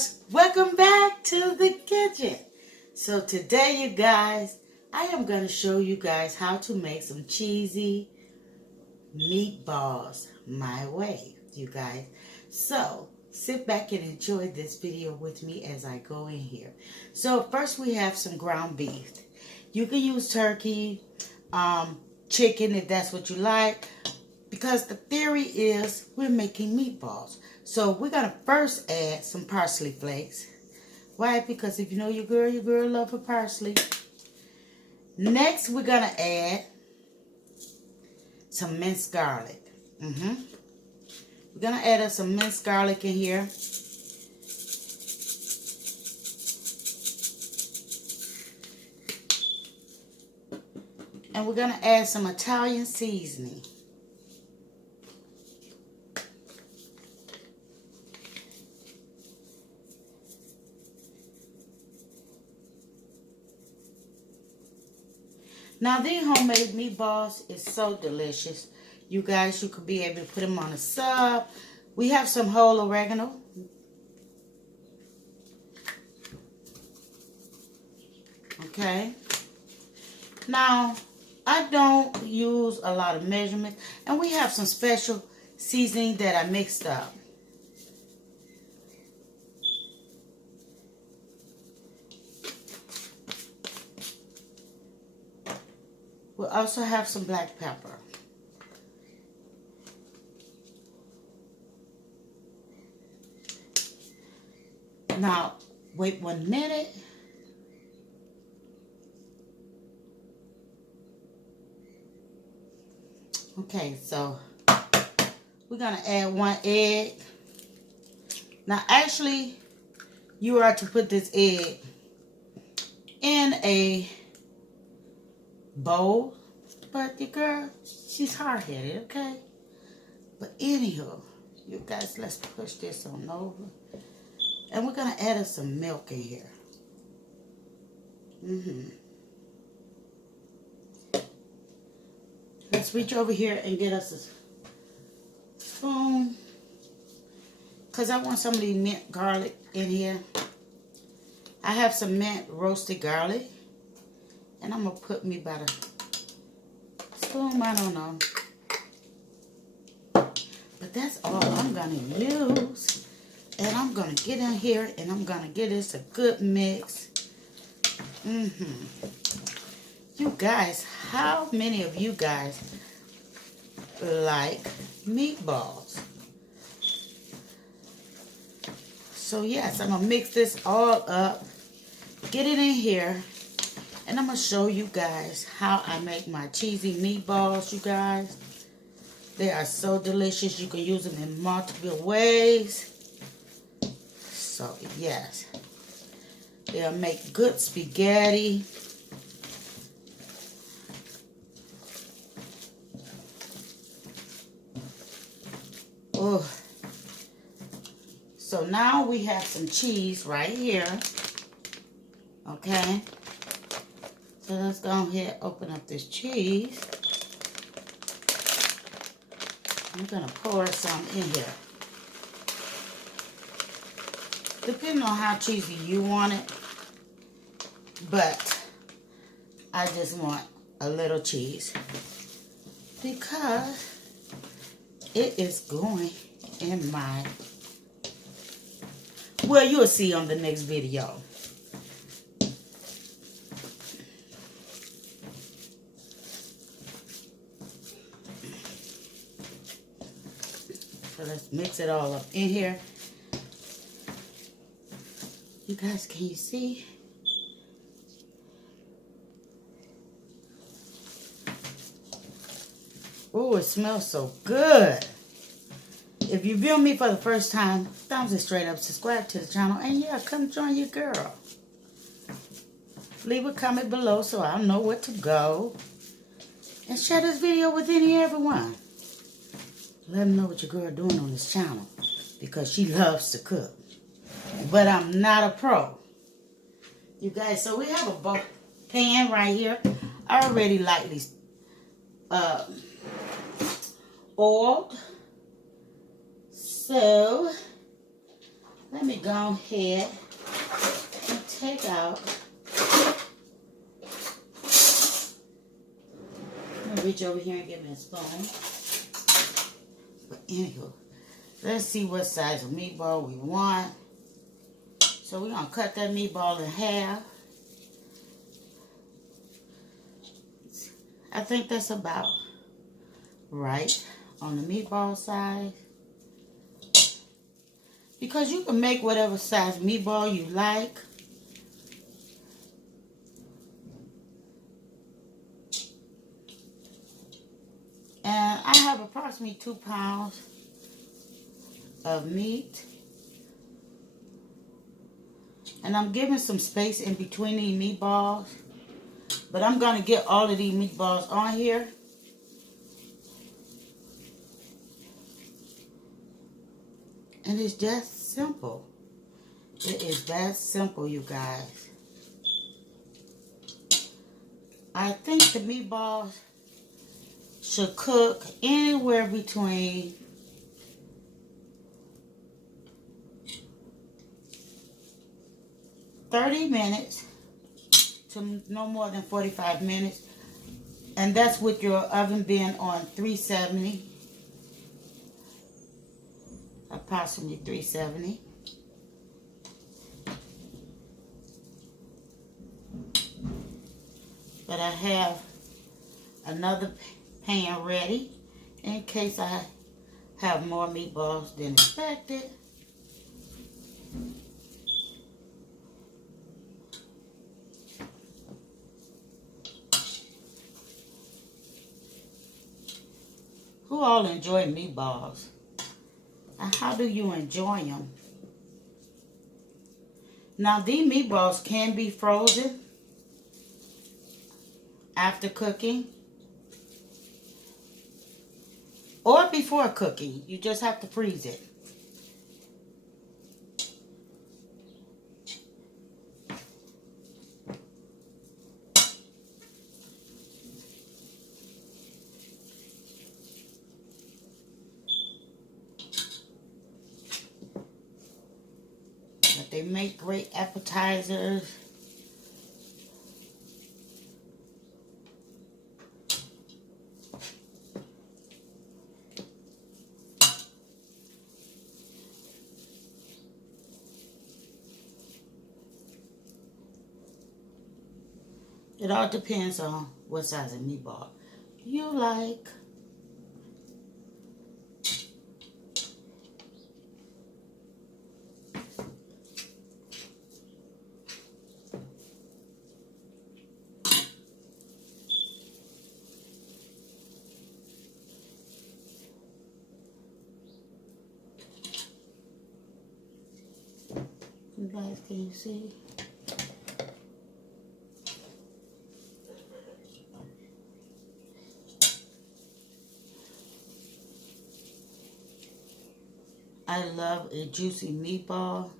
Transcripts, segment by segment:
loves, welcome back to the kitchen. So today, you guys, I am going to show you guys how to make some cheesy meatballs my way, you guys. So sit back and enjoy this video with me as I go in here. So first we have some ground beef. You can use turkey, chicken if that's what you like, because the theory is we're making meatballs. So we're going to first add some parsley flakes. Why? Because if you know your girl love her parsley. Next, we're going to add some minced garlic. We're going to add some minced garlic in here. And we're going to add some Italian seasoning. Now, these homemade meatballs is so delicious. You guys, you could be able to put them on a sub. We have some whole oregano. Okay. Now, I don't use a lot of measurements. And we have some special seasoning that I mixed up. We'll also have some black pepper. Now, wait 1 minute. Okay, so we're going to add 1 egg. Now, actually, you are to put this egg in a bowl, but the girl, she's hard-headed, okay? But anyhow, you guys, let's push this on over. And we're going to add us some milk in here. Let's reach over here and get us a spoon, because I want some of these mint garlic in here. I have some mint roasted garlic. And I'm going to put me about a spoon, I don't know. But that's all I'm going to use. And I'm going to get in here and I'm going to get this a good mix. You guys, how many of you guys like meatballs? So yes, I'm going to mix this all up. Get it in here. And I'm going to show you guys how I make my cheesy meatballs, you guys. They are so delicious. You can use them in multiple ways. So, yes. They'll make good spaghetti. Oh. So, now we have some cheese right here. Okay. So let's go ahead and open up this cheese. I'm going to pour some in here. Depending on how cheesy you want it. But I just want a little cheese, because it is going in my... Well, you'll see on the next video. So let's mix it all up in here. You guys, can you see? Oh, it smells so good. If you view me for the first time, thumbs it straight up, subscribe to the channel, and yeah, come join your girl. Leave a comment below so I'll know where to go. And share this video with everyone. Let them know what your girl doing on this channel, because she loves to cook. But I'm not a pro. You guys, so we have a pan right here. I already lightly oiled. So Let me go ahead and take out. I'm gonna reach over here and get me a spoon. But anywho, let's see what size of meatball we want. So we're gonna cut that meatball in half. I think that's about right on the meatball size. Because you can make whatever size meatball you like. And I have approximately 2 pounds of meat. And I'm giving some space in between these meatballs. But I'm going to get all of these meatballs on here. And it's just simple. It is that simple, you guys. I think the meatballs should cook anywhere between 30 minutes to no more than 45 minutes. And that's with your oven being on 370. Approximately 370. But I have another pan ready in case I have more meatballs than expected. Who all enjoy meatballs? And how do you enjoy them? Now, these meatballs can be frozen after cooking or before cooking. You just have to freeze it. But they make great appetizers. It all depends on what size of meatball you like. You guys, can you see? I love a juicy meatball.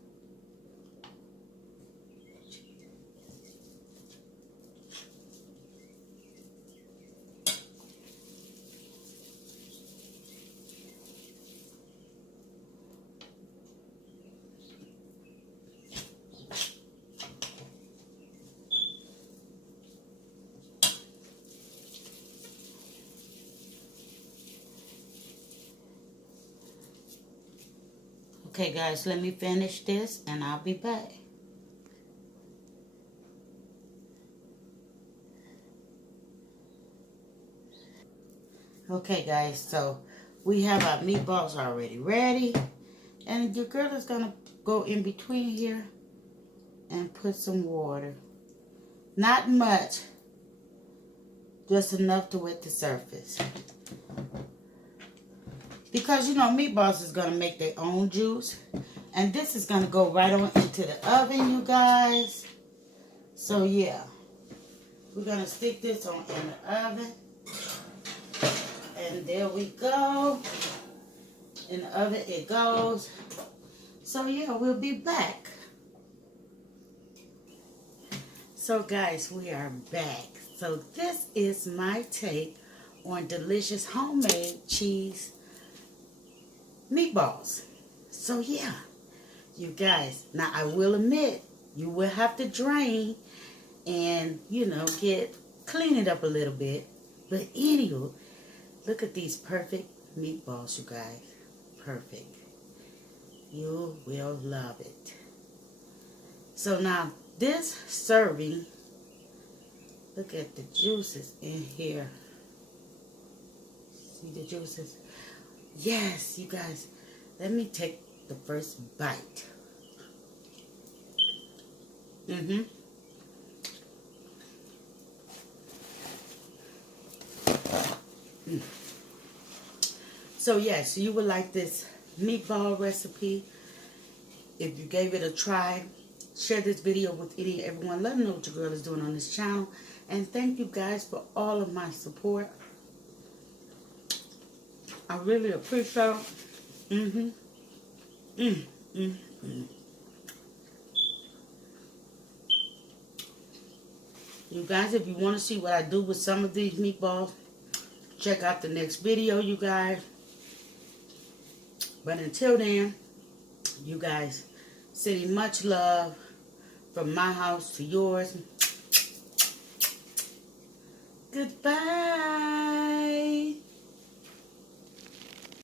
Okay, guys, let me finish this and I'll be back. Okay, guys, so we have our meatballs already ready. And your girl is going to go in between here and put some water. Not much, just enough to wet the surface. Because, you know, meatballs is going to make their own juice. And this is going to go right on into the oven, you guys. So, yeah. We're going to stick this on in the oven. And there we go. In the oven it goes. So, yeah, we'll be back. So, guys, we are back. So, this is my take on delicious homemade cheese meatballs. So yeah, You guys, now I will admit, you will have to drain and, you know, clean it up a little bit. But anywho, look at these perfect meatballs, you guys. Perfect. You will love it. So now, this serving, look at the juices in here. See the juices? Yes, you guys. Let me take the first bite. Mm. So yes, you would like this meatball recipe. If you gave it a try, share this video with everyone. Let them know what your girl is doing on this channel. And thank you guys for all of my support. I really appreciate it. You guys, if you want to see what I do with some of these meatballs, check out the next video, you guys. But until then, you guys, sending much love from my house to yours. Goodbye.